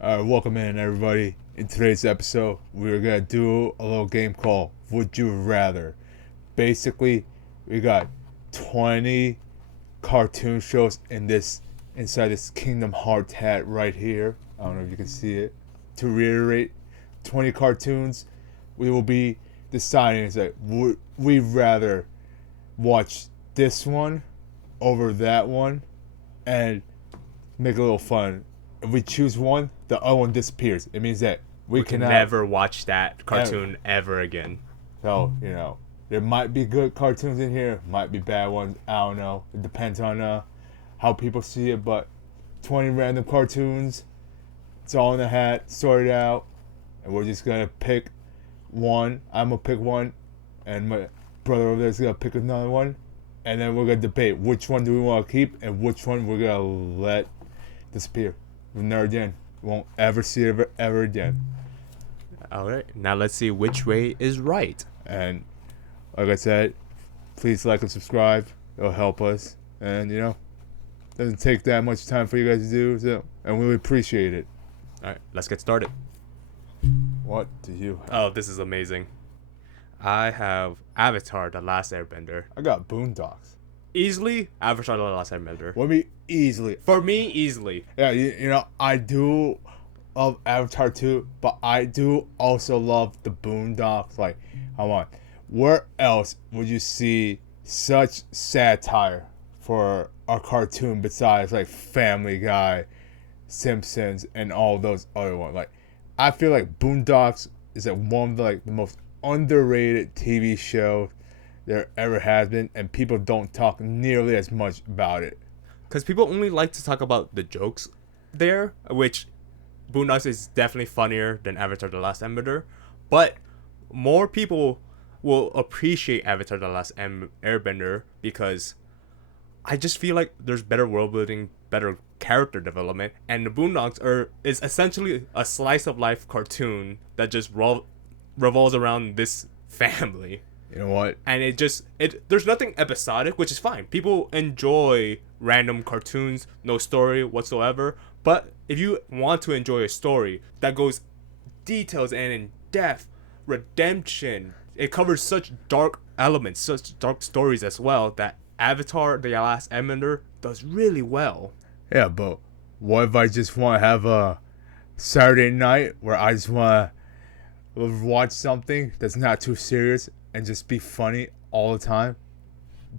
Welcome in everybody. In today's episode, we're gonna do a little game called Would You Rather. Basically, we got 20 cartoon shows inside this Kingdom Hearts hat right here. I don't know if you can see it. To reiterate, 20 cartoons. We will be deciding is that would we rather watch this one over that one and make a little fun. If we choose one, the other one disappears. It means that we Can cannot. never watch that cartoon ever again. So, there might be good cartoons in here, might be bad ones. I don't know. It depends on how people see it. But 20 random cartoons, it's all in the hat, sorted out. And we're just going to pick one. I'm going to pick one. And my brother over there is going to pick another one. And then we're going to debate which one do we want to keep and which one we're going to let disappear. Never again. Won't ever see it ever again. All right, now let's see which way is right. And like I said, please like and subscribe. It'll help us. And doesn't take that much time for you guys to do. So, and we would appreciate it. All right, let's get started. What do you have? Oh, this is amazing. I have Avatar: The Last Airbender. I got Boondocks. Easily, Avatar: The Last Airbender. Let me easily. For me, easily. Yeah, I do love Avatar too, but I do also love the Boondocks. Like, come on. Where else would you see such satire for a cartoon besides like Family Guy, Simpsons, and all those other ones? Like, I feel like Boondocks is like one of the most underrated TV shows there ever has been, and people don't talk nearly as much about it. Because people only like to talk about the jokes there, which Boondocks is definitely funnier than Avatar: The Last Airbender. But more people will appreciate Avatar: The Last Airbender because I just feel like there's better world building, better character development, and the Boondocks is essentially a slice of life cartoon that just revolves around this family. You know what? And there's nothing episodic, which is fine. People enjoy random cartoons, no story whatsoever. But if you want to enjoy a story that goes details and in depth, redemption, it covers such dark elements, such dark stories as well, that Avatar: The Last Airbender does really well. Yeah, but what if I just want to have a Saturday night where I just want to watch something that's not too serious and just be funny all the time?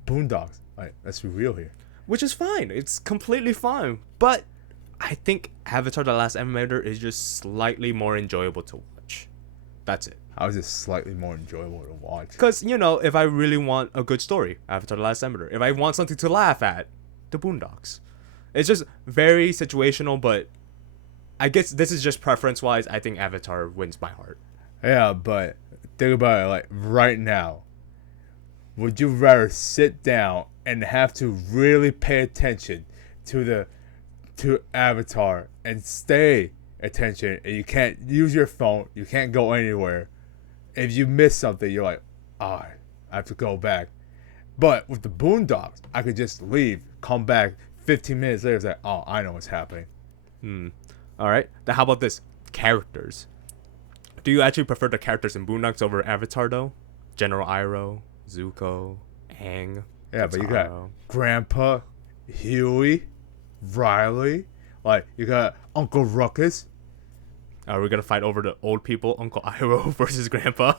Boondocks. Like, let's be real here. Which is fine. It's completely fine. But I think Avatar: The Last Airbender is just slightly more enjoyable to watch. That's it. How is it slightly more enjoyable to watch? Because, if I really want a good story, Avatar: The Last Airbender. If I want something to laugh at, The Boondocks. It's just very situational, but I guess this is just preference-wise. I think Avatar wins my heart. Yeah, but think about it. Like, right now, would you rather sit down and have to really pay attention to Avatar and stay attention, and you can't use your phone, you can't go anywhere? If you miss something, you're like, I have to go back. But with the Boondocks, I could just leave, come back 15 minutes later. It's like, oh, I know what's happening. All right. Then how about this? Characters. Do you actually prefer the characters in Boondocks over Avatar, though? General Iroh, Zuko, Aang. Yeah, but you got Totaro. Grandpa, Huey, Riley. Like, you got Uncle Ruckus. Are we going to fight over the old people, Uncle Iroh versus Grandpa?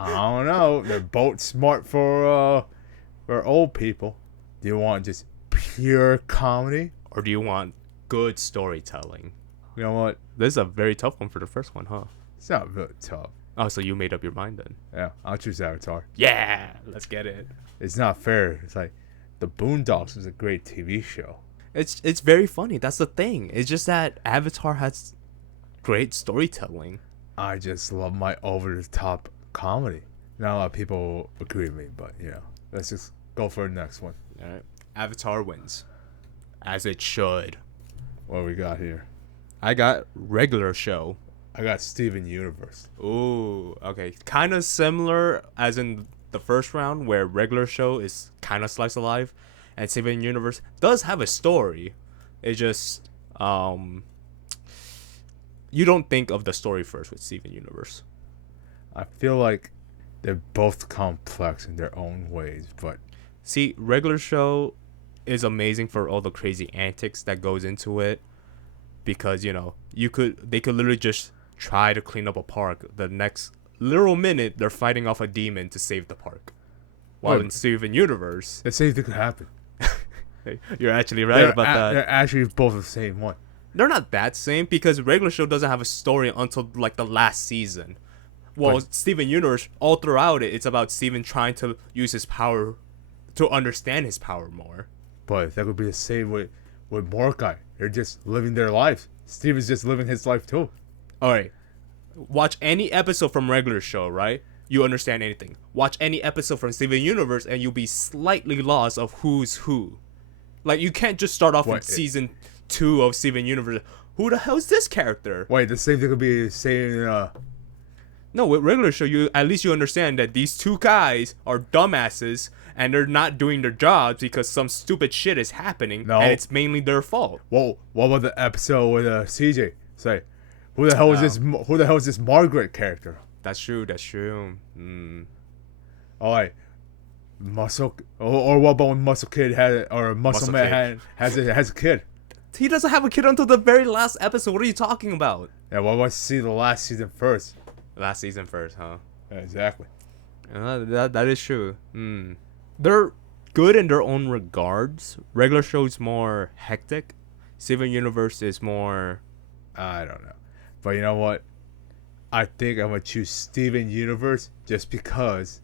I don't know. They're both smart for old people. Do you want just pure comedy? Or do you want good storytelling? You know what? This is a very tough one for the first one, huh? It's not really tough. Oh, so you made up your mind then. Yeah, I'll choose Avatar. Yeah, let's get it. It's not fair. It's like, the Boondocks is a great TV show. It's very funny. That's the thing. It's just that Avatar has great storytelling. I just love my over-the-top comedy. Not a lot of people agree with me, but, let's just go for the next one. All right. Avatar wins. As it should. What do we got here? I got regular show. I got Steven Universe. Ooh, okay. Kind of similar as in the first round, where regular show is kind of slice of life, and Steven Universe does have a story. It just you don't think of the story first with Steven Universe. I feel like they're both complex in their own ways, but See, regular show is amazing for all the crazy antics that goes into it, because they could literally just try to clean up a park. The next literal minute, they're fighting off a demon to save the park. While in Steven Universe, the same thing could happen. you're actually right about that. They're actually both the same one. They're not that same, because regular show doesn't have a story until like the last season. Well, Steven Universe, all throughout it, it's about Steven trying to use his power to understand his power more. But that could be the same with Mordecai. They're just living their lives. Steven's just living his life too. All right, watch any episode from regular show, right? You understand anything. Watch any episode from Steven Universe, and you'll be slightly lost of who's who. Like, you can't just start off with season 2 of Steven Universe. Who the hell is this character? Wait, the same thing could be saying. No, with regular show, you understand that these two guys are dumbasses, and they're not doing their jobs because some stupid shit is happening, and it's mainly their fault. Whoa, what about the episode with CJ? Say, who the hell is this? Who the hell is this Margaret character? That's true. All right, Muscle, or what about when Muscle Kid had, or Muscle Man has a kid? He doesn't have a kid until the very last episode. What are you talking about? Yeah, well, let's see the last season first. Last season first, huh? Yeah, exactly. That is true. They're good in their own regards. Regular show is more hectic. Steven Universe is more... I don't know. But you know what? I think I'm going to choose Steven Universe just because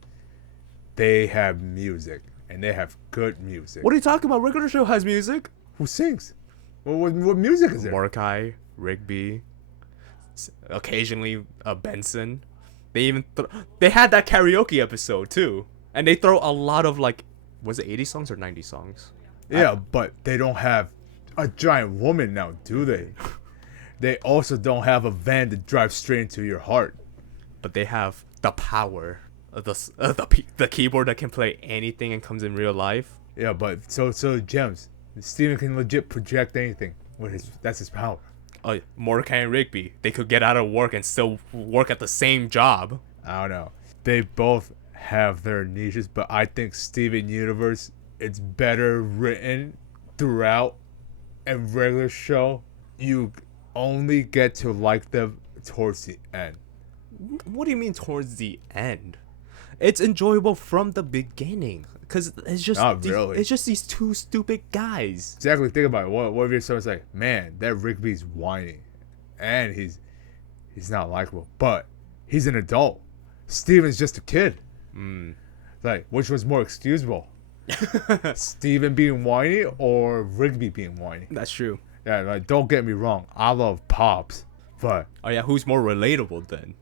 they have music. And they have good music. What are you talking about? Regular show has music. Who sings? What music is there? Mordecai, Rigby, occasionally Benson. They even they had that karaoke episode too, and they throw a lot of, like, was it 80 songs or 90 songs? Yeah, but they don't have a giant woman now, do they? They also don't have a van that drives straight into your heart. But they have the power of the keyboard that can play anything and comes in real life. Yeah, but so Gems, Steven can legit project anything with that's his power. Mordecai and Rigby, they could get out of work and still work at the same job. I don't know. They both have their niches, but I think Steven Universe, it's better written throughout. And regular show, you only get to like them towards the end. What do you mean towards the end? It's enjoyable from the beginning, because it's just it's just these two stupid guys. Exactly. Think about it. What if your son's like, man, that Rigby's whiny, and he's not likable, but he's an adult. Steven's just a kid. Like, which was more excusable? Steven being whiny or Rigby being whiny? That's true. Yeah, like, don't get me wrong. I love Pops, but who's more relatable then?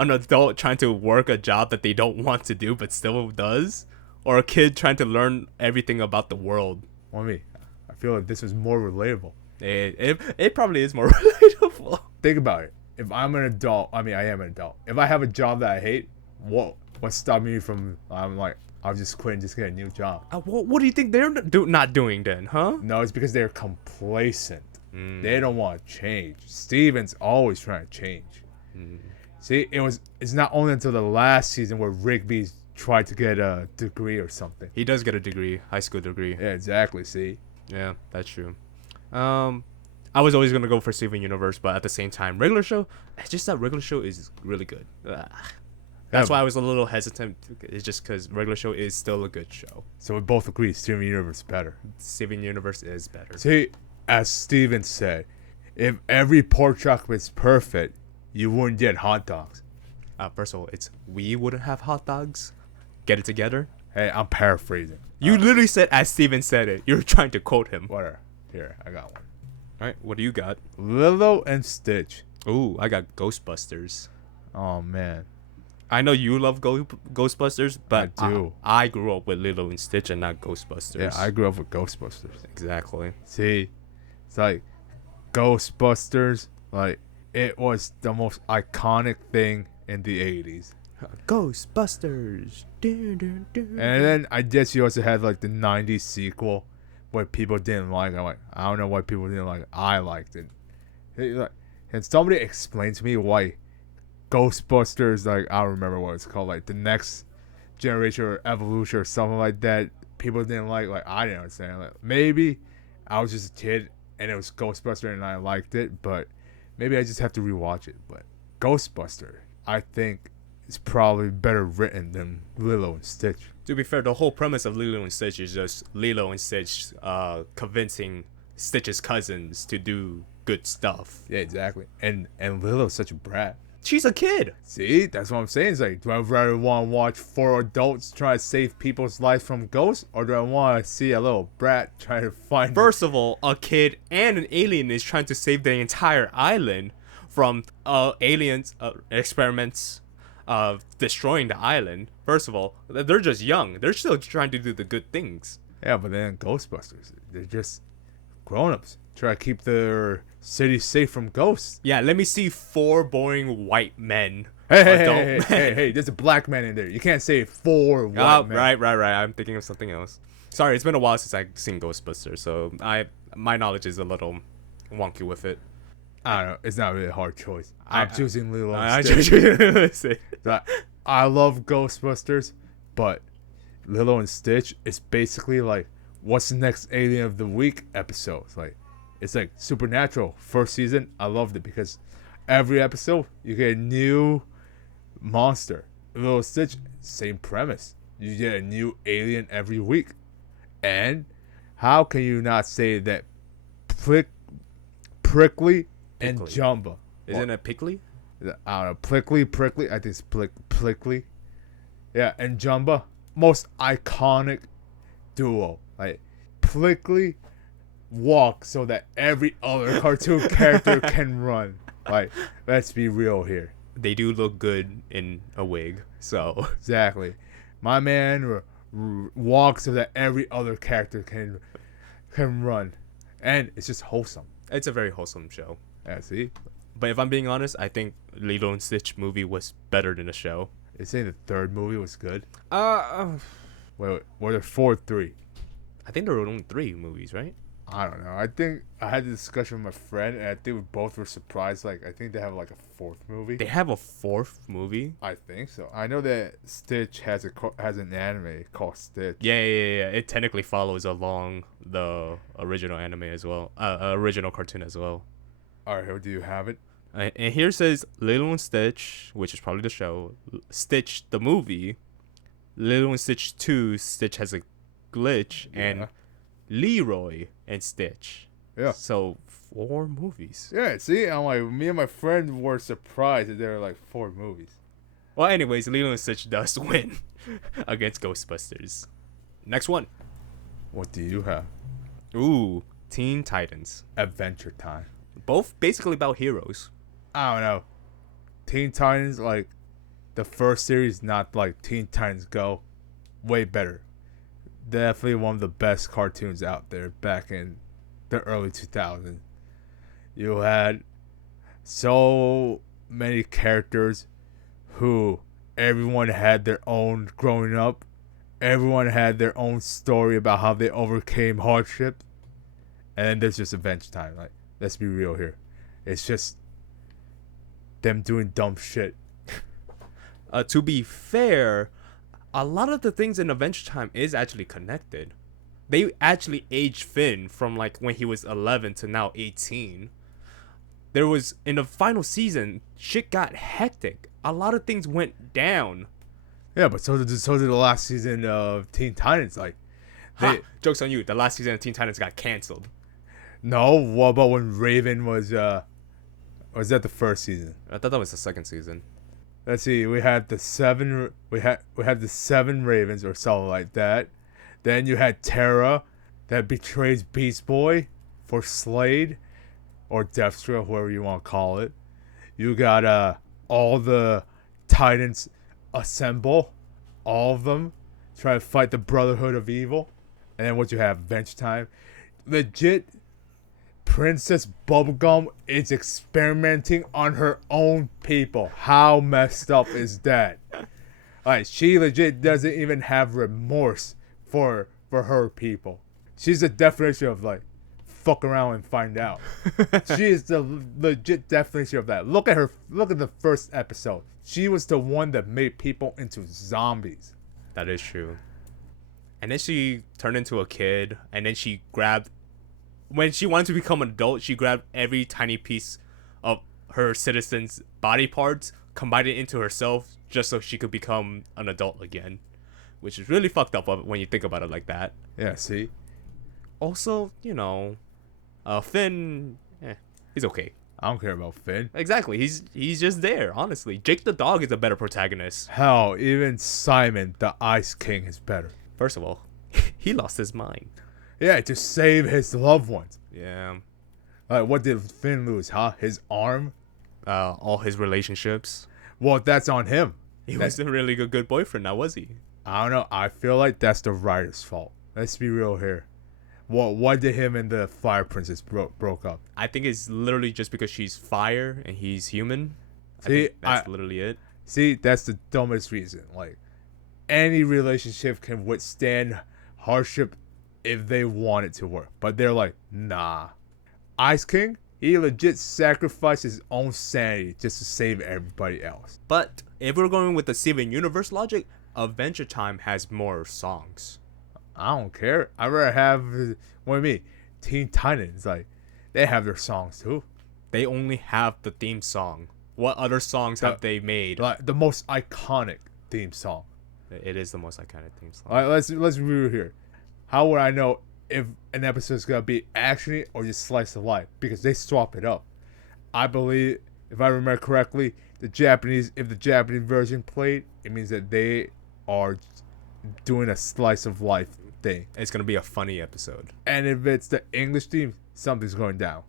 An adult trying to work a job that they don't want to do but still does, or a kid trying to learn everything about the world? Well, I feel like this is more relatable. It probably is more relatable. Think about it. If I'm an adult, I am an adult. If I have a job that I hate, what's stopping me from? I'll just quit and just get a new job. What do you think they're not doing then, huh? No, it's because they're complacent. They don't want to change. Steven's always trying to change. See, it's not only until the last season where Rigby tried to get a degree or something. He does get a degree, high school degree. Yeah, exactly. See. Yeah, that's true. I was always gonna go for Steven Universe, but at the same time, regular show. It's just that regular show is really good. That's why I was a little hesitant. It's just because regular show is still a good show. So we both agree Steven Universe is better. Steven Universe is better. See, as Steven said, if every pork chop was perfect, you wouldn't get hot dogs. First of all, we wouldn't have hot dogs. Get it together. Hey, I'm paraphrasing. You literally said as Steven said it. You're trying to quote him. Whatever. Here, I got one. All right, what do you got? Lilo and Stitch. Ooh, I got Ghostbusters. Oh man. I know you love Ghostbusters, but I do. I grew up with Lilo and Stitch and not Ghostbusters. Yeah, I grew up with Ghostbusters. Exactly. See, it's like Ghostbusters, like it was the most iconic thing in the 80s. Ghostbusters. Dun, dun, dun. And then I guess you also had like the 90s sequel where people didn't like. I'm like, I don't know why people didn't like it. I liked it. Can somebody explain to me why Ghostbusters, like, I don't remember what it's called, like the next generation or evolution or something like that, people didn't like I didn't understand. Like, maybe I was just a kid and it was Ghostbuster and I liked it, but maybe I just have to rewatch it. But Ghostbuster, I think, is probably better written than Lilo and Stitch. To be fair, the whole premise of Lilo and Stitch is just Lilo and Stitch convincing Stitch's cousins to do good stuff. Yeah, exactly. And Lilo's such a brat. She's a kid. See, that's what I'm saying. It's like, do I rather want to watch 4 adults try to save people's lives from ghosts, or do I want to see a little brat try to find... First of all, a kid and an alien is trying to save the entire island from aliens experiments of destroying the island. First of all, they're just young. They're still trying to do the good things. Yeah, but then Ghostbusters, they're just grown-ups. Try to keep their city safe from ghosts. Yeah, let me see 4 boring white men. Hey, there's a black man in there. You can't say 4 white men. Right. I'm thinking of something else. Sorry, it's been a while since I've seen Ghostbusters, so my knowledge is a little wonky with it. I don't know. It's not really a hard choice. I'm choosing Lilo I and Stitch. choose. I love Ghostbusters, but Lilo and Stitch is basically like, what's the next Alien of the Week episode? It's like Supernatural. First season, I loved it because every episode you get a new monster. Lilo and Stitch, same premise. You get a new alien every week. And how can you not say that Prickly and Jumba? Isn't it Pickly? I don't know. Prickly. I think it's Prickly. Yeah, and Jumba, most iconic duo. Like, Prickly walk so that every other cartoon character can run. Like, let's be real here. They do look good in a wig, so Exactly. My man walks so that every other character can run, and it's just wholesome. it's a very wholesome show. Yeah, see, But if I'm being honest, I think Lilo and Stitch movie was better than the show. they say the third movie was good. Were There 4 or 3? I think there were only 3 movies, right? I don't know. I think I had a discussion with my friend, and I think we both were surprised. Like, I think they have like a 4th movie. They have a 4th movie. I think so. I know that Stitch has an anime called Stitch. Yeah. It technically follows along the original anime as well, original cartoon as well. All right, do you have it? And here says Lilo and Stitch, which is probably the show. Stitch the movie. Lilo and Stitch 2, Stitch has a glitch, and Leroy and Stitch. Yeah. So 4 movies. Yeah, see, I'm like, me and my friend were surprised that there were like 4 movies. Well, anyways, Lilo and Stitch does win against Ghostbusters. Next one. What do you have? Ooh, Teen Titans. Adventure Time. Both basically about heroes. I don't know. Teen Titans, like, the first series, not like Teen Titans Go. Way better. Definitely one of the best cartoons out there back in the early 2000s. You had so many characters who everyone had their own growing up. Everyone had their own story about how they overcame hardship. And then there's just Adventure Time. Like, let's be real here. It's just them doing dumb shit. To be fair, a lot of the things in Adventure Time is actually connected. They actually aged Finn from like when he was 11 to now 18. There was, in the final season, shit got hectic. A lot of things went down. Yeah, but so did the last season of Teen Titans. Like, Joke's on you. The last season of Teen Titans got canceled. No, what about when Raven was that the first season? I thought that was the second season. Let's see, we had the 7 Ravens or something like that. Then you had Terra that betrays Beast Boy for Slade or Deathstroke, whoever you want to call it. You got all the Titans assemble, all of them try to fight the Brotherhood of Evil. And then what you have, Adventure Time. Legit, Princess Bubblegum is experimenting on her own people. How messed up is that? Like, she legit doesn't even have remorse for her people. She's the definition of like fuck around and find out. She is the legit definition of that. Look at her. Look at the first episode. She was the one that made people into zombies. That is true. And then she turned into a kid, and then she grabbed, when she wanted to become an adult, she grabbed every tiny piece of her citizens' body parts, combined it into herself, just so she could become an adult again. Which is really fucked up when you think about it like that. Yeah, see? Also, Finn, he's okay. I don't care about Finn. Exactly, he's just there, honestly. Jake the dog is a better protagonist. Hell, even Simon, the Ice King, is better. First of all, he lost his mind. Yeah, to save his loved ones. Yeah. Like, what did Finn lose, huh? His arm? All his relationships. Well, that's on him. He wasn't really a good boyfriend, now was he? I don't know. I feel like that's the writer's fault. Let's be real here. Why did him and the Fire Princess broke up? I think it's literally just because she's fire and he's human. See, that's literally it. See, that's the dumbest reason. Like, any relationship can withstand hardship if they want it to work. But they're like, nah. Ice King, he legit sacrificed his own sanity just to save everybody else. But if we're going with the Steven Universe logic, Adventure Time has more songs. I don't care. I'd rather have, what do you mean? Teen Titans, like, they have their songs too. They only have the theme song. What other songs have they made? Like, the most iconic theme song. It is the most iconic theme song. All right, let's be real here. How would I know if an episode is gonna be actiony or just slice of life? Because they swap it up. I believe, if I remember correctly, if the Japanese version played, it means that they are doing a slice of life thing. It's gonna be a funny episode. And if it's the English theme, something's going down.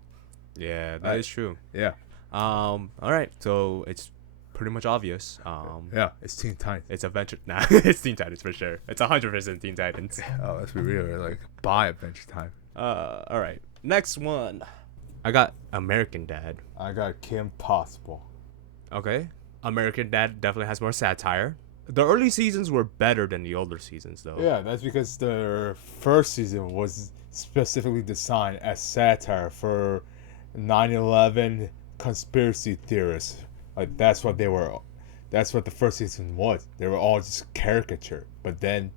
Yeah, that is true. Yeah. All right, so it's pretty much obvious. Yeah, it's Teen Titans. It's Adventure. Nah, it's Teen Titans for sure. It's 100% Teen Titans. Oh, let's be real. Like, buy Adventure Time. All right, next one. I got American Dad. I got Kim Possible. Okay, American Dad definitely has more satire. The early seasons were better than the older seasons, though. Yeah, that's because the first season was specifically designed as satire for 9/11 conspiracy theorists. Like, that's what they were. That's what the first season was. They were all just caricature. But then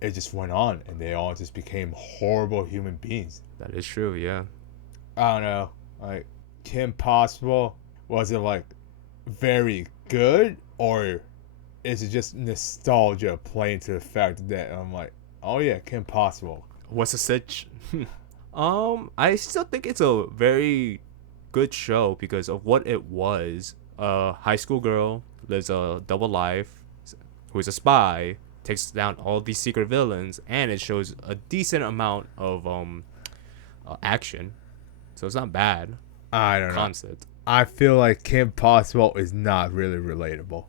it just went on, and they all just became horrible human beings. That is true, yeah. I don't know. Like, Kim Possible, was it like very good, or is it just nostalgia playing to the fact that I'm like, oh yeah, Kim Possible? What's the sitch? I still think it's a very good show because of what it was. A high school girl lives a double life, who is a spy, takes down all these secret villains, and it shows a decent amount of action. So it's not bad. I don't know. Concept. I feel like Kim Possible is not really relatable.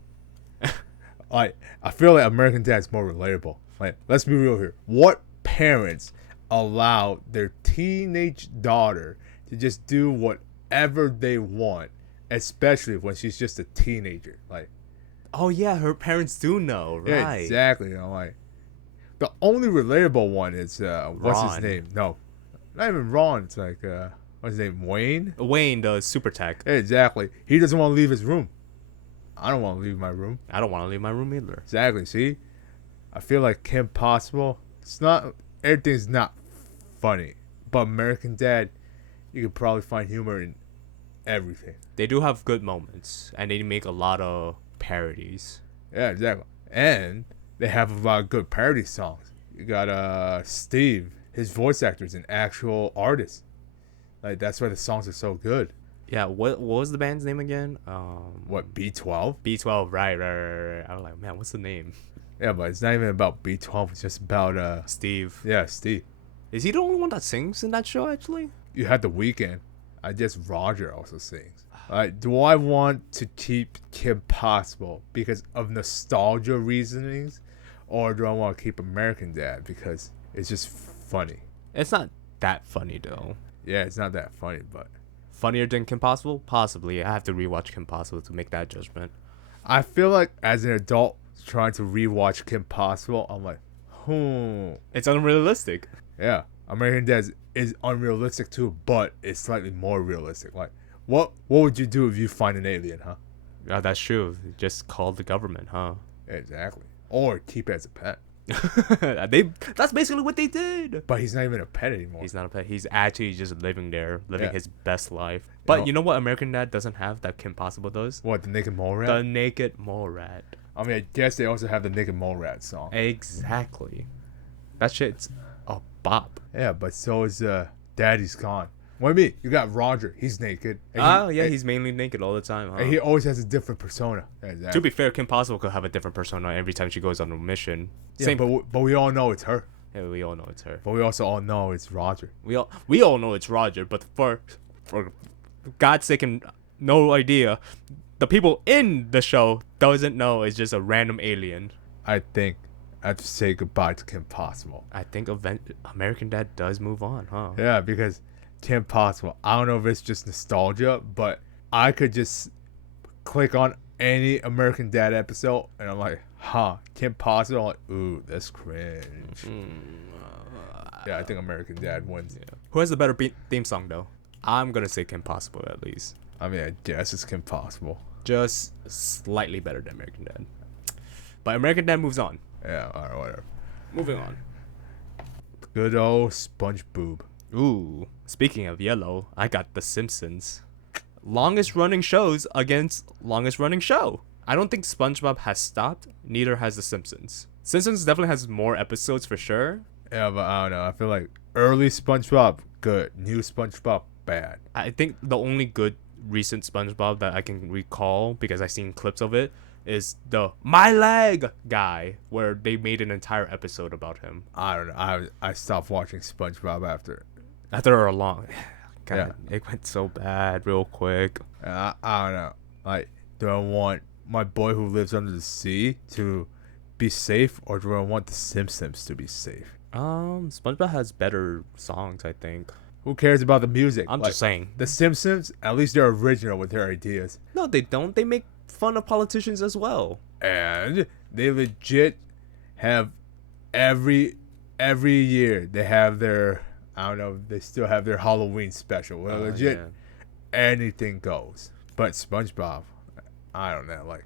Like, I feel like American Dad's more relatable. Like, let's be real here. What parents allow their teenage daughter to just do whatever they want, especially when she's just a teenager? Like, Oh yeah, her parents do know, right? yeah, exactly. You know, like, the only relatable one is what's his Ron. name? No, not even Ron. It's like what's his name? Wayne. Wayne, the super tech. Yeah, exactly. He doesn't want to leave his room. I don't want to leave my room. I don't want to leave my room either. Exactly. See, I feel like Kim Possible. It's not, everything's not funny, but American Dad, you could probably find humor in everything. They do have good moments, and they make a lot of parodies. Yeah, exactly. And they have a lot of good parody songs. You got Steve. His voice actor is an actual artist. Like, that's why the songs are so good. Yeah, what was the band's name again? What, B12? B12, right. I was like, man, what's the name? Yeah, but it's not even about B12. It's just about Steve. yeah, Steve. Is he the only one that sings in that show, actually? You had The Weeknd. I guess Roger also sings. Do I want to keep Kim Possible because of nostalgia reasonings, or do I want to keep American Dad because it's just funny? It's not that funny, though. Yeah, it's not that funny, but Funnier than Kim Possible? Possibly. I have to rewatch Kim Possible to make that judgment. I feel like as an adult trying to rewatch Kim Possible, I'm like, It's unrealistic. yeah. American Dad is unrealistic too, but it's slightly more realistic. Like, what would you do if you find an alien, huh? That's true. Just call the government, huh? Exactly. Or keep it as a pet. That's basically what they did. But he's not even a pet anymore. He's not a pet. He's actually just living there, living Yeah. his best life. But know- you know what American Dad doesn't have that Kim Possible does? What, the Naked Mole Rat? The Naked Mole Rat. I mean, I guess they also have the Naked Mole Rat song. Exactly. That shit's a bop. Yeah, but so is Daddy's Gone. What do you mean? You got Roger. He's naked. And Oh, yeah, and- he's mainly naked all the time, huh? and he always has a different persona. Exactly. To be fair, Kim Possible could have a different persona every time she goes on a mission. Yeah, Same, but we all know it's her. yeah, we all know it's her. But we also all know it's Roger. We all know it's Roger, but for God's sake and no idea, the people in the show doesn't know it's just a random alien. I think I have to say goodbye to Kim Possible. I think American Dad does move on, huh? Yeah, because Kim Possible, I don't know if it's just nostalgia, but I could just click on any American Dad episode and I'm like, huh, Kim Possible? I'm like, ooh, that's cringe. Yeah, I think American Dad wins. Yeah. Who has the better theme song though? I'm gonna say Kim Possible at least. I mean, I guess it's Kim Possible. Just slightly better than American Dad. But American Dad moves on. Yeah, alright, whatever. Moving on. Good old Sponge Boob. Ooh, speaking of yellow, I got The Simpsons. Longest running shows against longest running show. I don't think SpongeBob has stopped, neither has The Simpsons. Simpsons definitely has more episodes for sure. Yeah, but I don't know. I feel like early SpongeBob, good. New SpongeBob, bad. I think the only good recent SpongeBob that I can recall, because I've seen clips of it, is the My Leg guy, where they made an entire episode about him. I don't know. I stopped watching SpongeBob after. After a long... God, Yeah. it went so bad real quick. I don't know. Like, do I want my boy who lives under the sea to be safe, or do I want the Simpsons to be safe? SpongeBob has better songs, I think. Who cares about the music? I'm Like, just saying. The Simpsons, at least they're original with their ideas. No, they don't. They make fun of politicians as well. And they legit have every year they have their, I don't know, they still have their Halloween special where legit anything goes. But SpongeBob, I don't know, like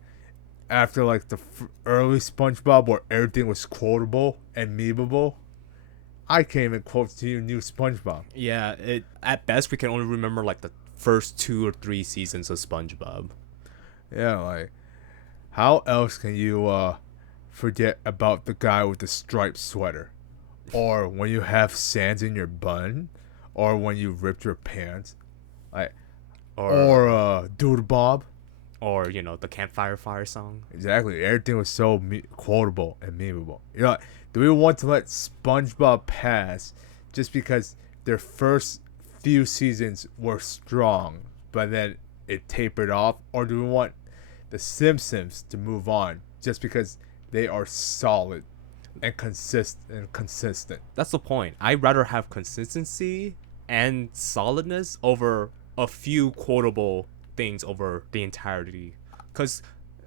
after like the early SpongeBob where everything was quotable and memeable, I can't even quote to you new SpongeBob. Yeah, it at best we can only remember like the first 2 or 3 seasons of SpongeBob. Yeah, like how else can you forget about the guy with the striped sweater? Or when you have sands in your bun? Or when you ripped your pants? Like or Dude Bob? Or you know, the Campfire Fire song. Exactly. Everything was so quotable and memeable. You know, do we want to let SpongeBob pass just because their first few seasons were strong, but then it tapered off? Or do we want the Simpsons to move on just because they are solid and consistent? That's the point. I'd rather have consistency and solidness over a few quotable things over the entirety. Because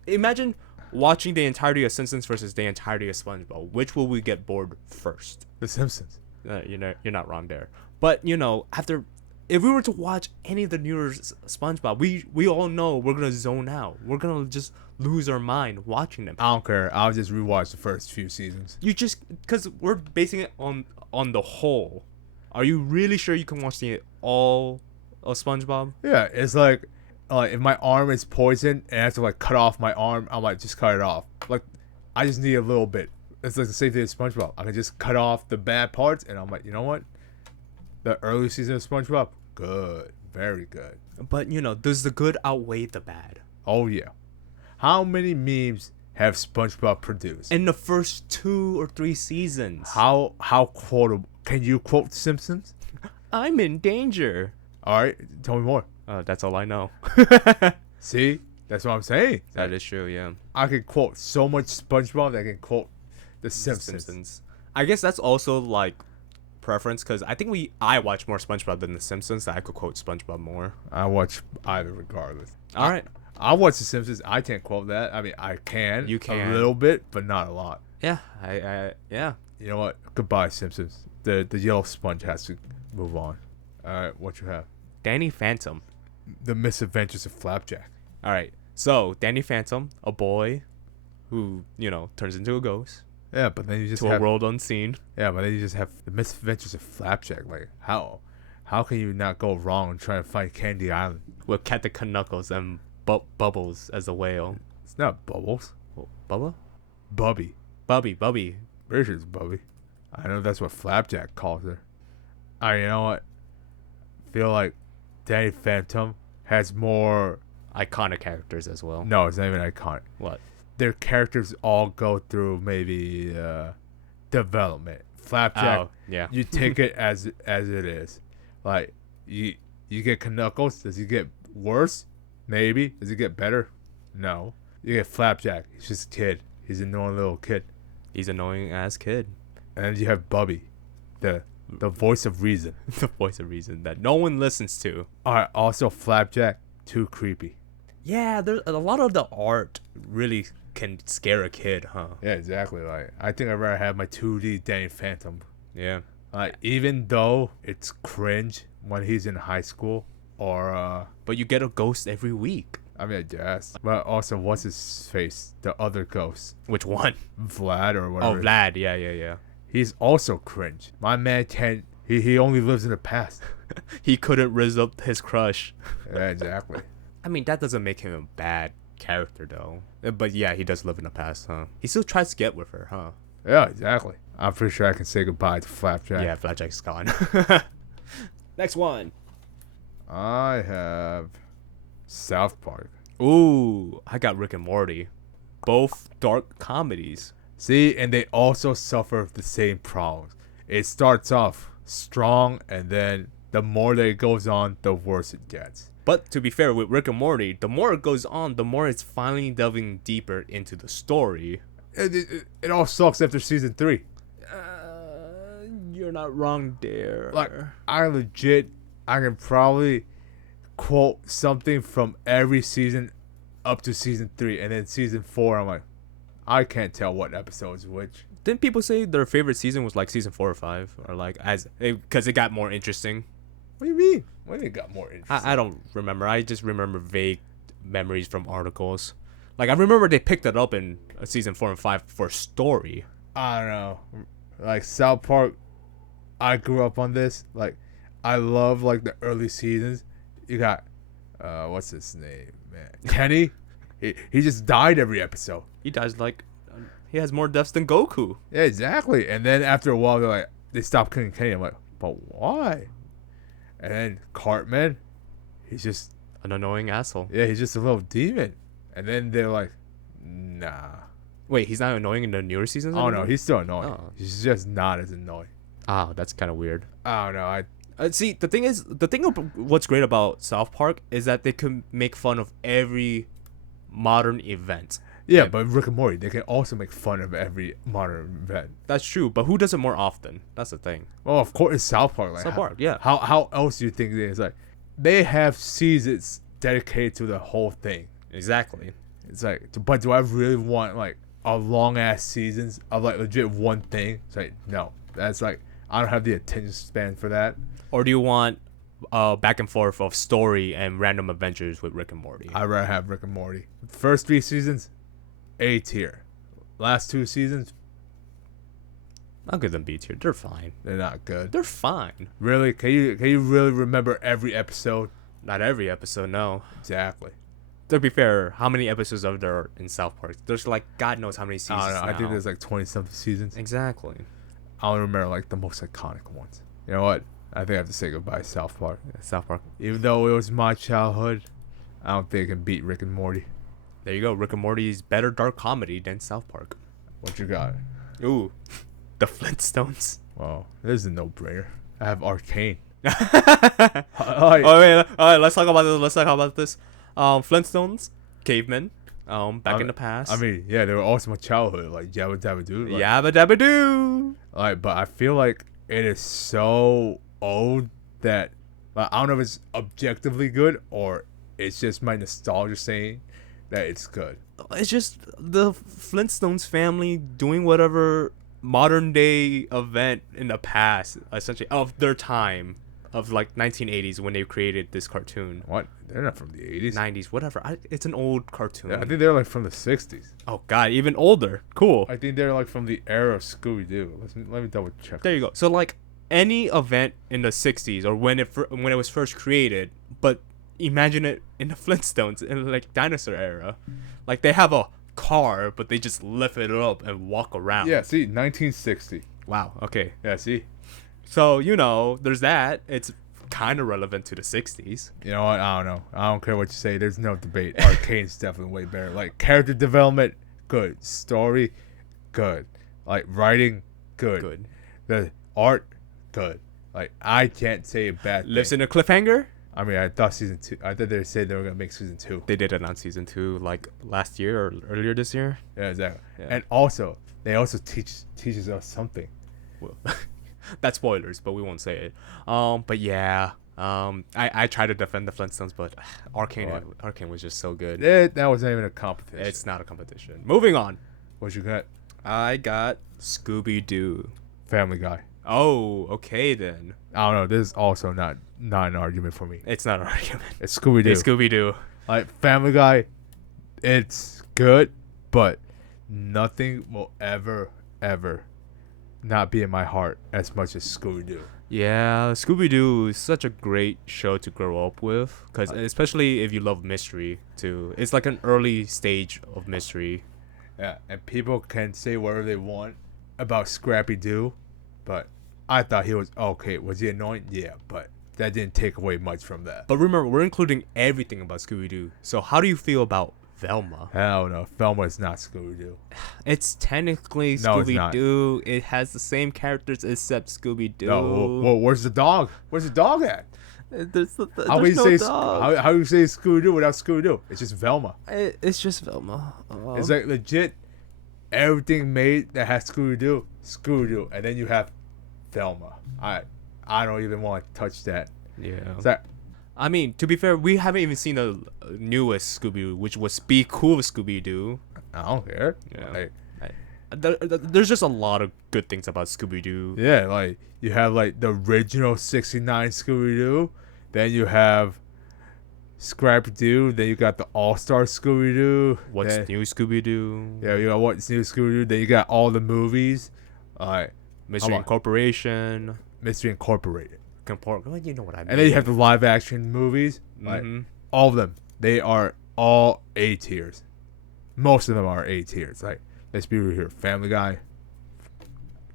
imagine watching the entirety of Simpsons versus the entirety of SpongeBob. Which will we get bored first? The Simpsons. You're not wrong there. But you know, after if we were to watch any of the newer SpongeBob, we all know we're gonna zone out. We're gonna just lose our mind watching them. I don't care. I'll just rewatch the first few seasons. You just because we're basing it on the whole. Are you really sure you can watch the all of SpongeBob? Yeah, it's like if my arm is poisoned and I have to like cut off my arm, I'm like just cut it off. Like I just need a little bit. It's like the same thing as SpongeBob. I can just cut off the bad parts, and I'm like, you know what? The early season of SpongeBob, good, very good. But you know, does the good outweigh the bad? Oh yeah. How many memes have SpongeBob produced? In the first 2 or 3 seasons. How quotable? Can you quote Simpsons? I'm in danger. All right, tell me more. That's all I know. See, that's what I'm saying. That is true, yeah. I can quote so much SpongeBob that I can quote the Simpsons. I guess that's also like preference because I think I watch more SpongeBob than the Simpsons. That I could quote SpongeBob more. I watch either regardless. All right. I watch the Simpsons. I can't quote that. I mean, I can. You can. A little bit, but not a lot. Yeah. I yeah. You know what? Goodbye, Simpsons. the yellow sponge has to move on. All right, what you have? Danny Phantom. The Misadventures of Flapjack. All right. So Danny Phantom, a boy who turns into a ghost Yeah, but then you just to a have world unseen. yeah, but then you just have the Misadventures of Flapjack. Like how can you not go wrong trying to find Candy Island? With Captain Knuckles and Bubbles as a whale. It's not Bubbles. Bubba? Bubby. Bubby. Pretty sure it's Bubby. I know that's what Flapjack calls her. You know what? Feel like Danny Phantom has more. Iconic characters as well. No, it's not even iconic. What? Their characters all go through maybe development. Flapjack, Oh, yeah. you take it as it is. Like you get Knuckles. Does he get worse? Maybe. Does he get better? No. You get Flapjack. He's just a kid. He's a annoying little kid. He's annoying ass kid. And then you have Bubby, the voice of reason. The voice of reason that no one listens to. Alright, also Flapjack, too creepy. Yeah, there's a lot of the art really can scare a kid, huh? Yeah, exactly. Like I think I'd rather have my 2D Danny Phantom. Yeah. Like even though it's cringe when he's in high school or But you get a ghost every week. I mean I guess. But also what's his face? The other ghost. Which one? Vlad or Oh, whatever. Vlad. Yeah. He's also cringe. My man can't he only lives in the past. He couldn't raise up his crush. Yeah, exactly. I mean, that doesn't make him a bad character, though. But yeah, he does live in the past, huh? He still tries to get with her, huh? Yeah, exactly. I'm pretty sure I can say goodbye to Flapjack. Yeah, Flapjack's gone. Next one. I have South Park. Ooh, I got Rick and Morty. Both dark comedies. See, and they also suffer the same problems. It starts off strong, and then the more that it goes on, the worse it gets. But to be fair, with Rick and Morty, the more it goes on, the more it's finally delving deeper into the story. It all sucks after season 3. You're not wrong there. Like, I can probably quote something from every season up to season 3, and then season 4, I'm like, I can't tell what episode is which. Didn't people say their favorite season was like season 4 or 5, or like because it got more interesting? What do you mean? When it got more interesting? I don't remember. I just remember vague memories from articles. Like I remember they picked it up in season 4 and 5 for story. I don't know. Like South Park, I grew up on this. Like, I love like the early seasons. You got, what's his name, man? Kenny. He just died every episode. He dies like he has more deaths than Goku. Yeah, exactly. And then after a while, they stopped killing Kenny. I'm like, but why? And then Cartman, he's just An annoying asshole. he's just a little demon. And then they're like, nah. Wait, he's not annoying in the newer seasons? Oh no, anymore? he's still annoying. Oh. He's just not as annoying. Ah, that's kind of weird. I don't know. See, the thing of what's great about South Park is that they can make fun of every modern event. Yeah, but Rick and Morty, they can also make fun of every modern event. That's true, but who does it more often? That's the thing. Well, of course, it's South Park. Like, South Park, yeah. How else do you think it is? Like, they have seasons dedicated to the whole thing. Exactly. It's like, but do I really want like a long ass seasons of like legit one thing? It's like, no. That's like, I don't have the attention span for that. Or do you want back and forth of story and random adventures with Rick and Morty? I'd rather have Rick and Morty. First 3 seasons, A tier. Last 2 seasons, I'll give them B tier. They're fine. they're not good. They're fine. Really? Can you really remember every episode? Not every episode, no. Exactly. To be fair, how many episodes are there in South Park? There's like God knows how many seasons. I don't know. I think now. there's like 20 something seasons. Exactly. I only remember like the most iconic ones. You know what? I think I have to say goodbye to South Park. South Park. Even though it was my childhood, I don't think it can beat Rick and Morty. There you go. Rick and Morty is better dark comedy than South Park. What you got? Ooh, the Flintstones. Well, this is a no-brainer. I have Arcane. Oh wait, all right. Let's talk about this. Flintstones, cavemen. Back in the past. I mean, yeah, they were also my childhood, like Jabba Dabba Doo. Like, Yabba Dabba Doo. Like, but I feel like it is so old that like, I don't know if it's objectively good or it's just my nostalgia saying that it's good. It's just the Flintstones family doing whatever modern day event in the past, essentially of their time, of like 1980s when they created this cartoon. What? They're not from the 80s. 90s, whatever. It's an old cartoon. Yeah, I think they're like from the 60s. Oh god, even older. Cool. I think they're like from the era of Scooby Doo. Let me double check. There you go. So like any event in the 60s or when it was first created, but imagine it in the Flintstones in like dinosaur era. Like they have a car, but they just lift it up and walk around. Yeah, see, 1960. Wow. Okay. Yeah, see. So, there's that. It's kind of relevant to the 60s. You know what? I don't know. I don't care what you say. There's no debate. Arcane's definitely way better. Like, character development, good. Story, good. Like, writing, good. Good. The art, good. Like, I can't say a bad thing. Lives in a cliffhanger? I mean, I thought season 2. I thought they said they were going to make season 2. They did announce season 2 like last year or earlier this year. Yeah, exactly. Yeah. And also, they also teaches us something. Well, that's spoilers, but we won't say it. But yeah. I try to defend the Flintstones, but Arcane was just so good. That wasn't even a competition. It's not a competition. Moving on. What you got? I got Scooby-Doo. Family Guy. Oh, okay then. I don't know. This is also not an argument for me. It's not an argument. It's Scooby Doo. It's Scooby-Doo. Like Family Guy, it's good, but nothing will ever not be in my heart as much as Scooby Doo. Yeah, Scooby-Doo is such a great show to grow up with, cause especially if you love mystery too. It's like an early stage of mystery. Yeah, and people can say whatever they want about Scrappy Doo, but I thought he was okay. Was he annoying? Yeah, but that didn't take away much from that. But remember, we're including everything about Scooby-Doo. So how do you feel about Velma? Hell no, Velma is not Scooby Doo. It's technically No, it's not. Scooby-Doo. It has the same characters except Scooby-Doo. No, well, where's the dog? Where's the dog at? There's How no do you say dog. how do you say Scooby Doo without Scooby Doo? It's just Velma. It's just Velma. It's like legit everything made that has Scooby Doo, and then you have Velma. I don't even want to touch that. Yeah. It's like, I mean, to be fair, we haven't even seen the newest Scooby-Doo, which was Be Cool with Scooby-Doo. I don't care. Yeah. Like, There's just a lot of good things about Scooby-Doo. yeah, like you have like the original '69 Scooby Doo, then you have Scrappy Doo, then you got the All Star Scooby Doo. What's new Scooby-Doo? Yeah, you got What's New Scooby Doo. Then you got all the movies. Mystery Incorporation. Mystery Incorporated. Well, you know what I mean. And then you have the live action movies. Like all of them, they are all A tiers. Most of them are A tiers. Like, let's be real here. Family Guy,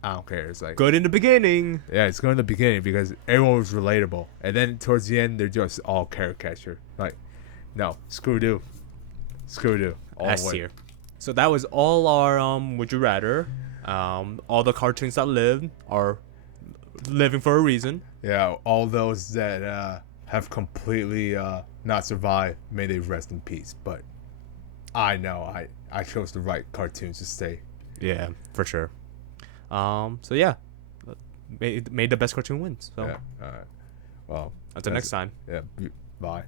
I don't care. It's like good in the beginning. Yeah, it's good in the beginning because everyone was relatable, and then towards the end they're just all caricature. Like, no, Scooby Doo, all S the way. tier. So that was all our Would You Rather. All the cartoons that lived are living for a reason. Yeah, all those that have completely not survived, may they rest in peace. But I know I chose the right cartoons to stay. Yeah, for sure. So yeah, made the best cartoon wins. So Yeah. All right. Well, until next time. Yeah. Bye.